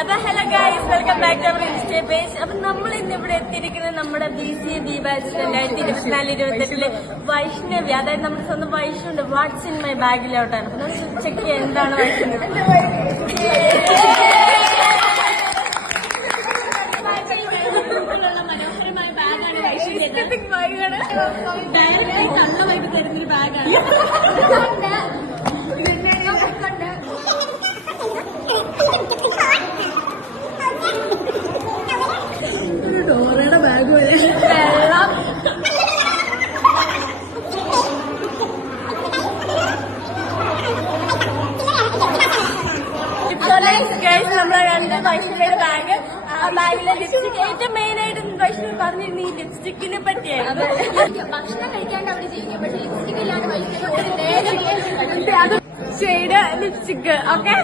അപ്പൊ hello guys, welcome back to our Insta page. അപ്പൊ നമ്മൾ ഇന്ന് ഇവിടെ എത്തിയിരിക്കുന്നത് നമ്മുടെ BCA B ബാച്ച് 2024-2028 വൈഷ്ണവി, അതായത് നമ്മുടെ സ്വന്തം വൈഷ്ണുണ്ട് വാട്ട്സ് ഇൻ മൈ ബാഗിലോട്ടാണ്. അപ്പൊ നമ്മൾ ചെക്ക് ചെയ്യാം എന്താണ് വൈഷ്ണവി. മനോഹരമായ ബാഗാണ് വൈഷ്ണവി, ബാഗാണ് ഡയറക്റ്റ് കണ്ണമായിട്ട് തരുന്നൊരു ബാഗാണ്. ഡോറയുടെ ബാഗ് പോലെ വെള്ളം. നമ്മളെ രണ്ട് വൈഷ്ണവിയുടെ ബാഗ്, ആ ബാഗിലെ ലിപ്സ്റ്റിക്. ഏറ്റവും മെയിൻ ആയിട്ട് വൈഷ്ണവി പറഞ്ഞിരുന്നു ഈ ലിപ്സ്റ്റിക്കിനെ പറ്റിയാണ്. ഭക്ഷണം കഴിക്കാണ്ട് അവിടെ ചെയ്യും, പക്ഷെ ലിപ്സ്റ്റിക് ഇല്ലാണ്ട് വൈഷ്ണവി ഷെയ്ഡ് ലിപ്സ്റ്റിക്. ഓക്കെ.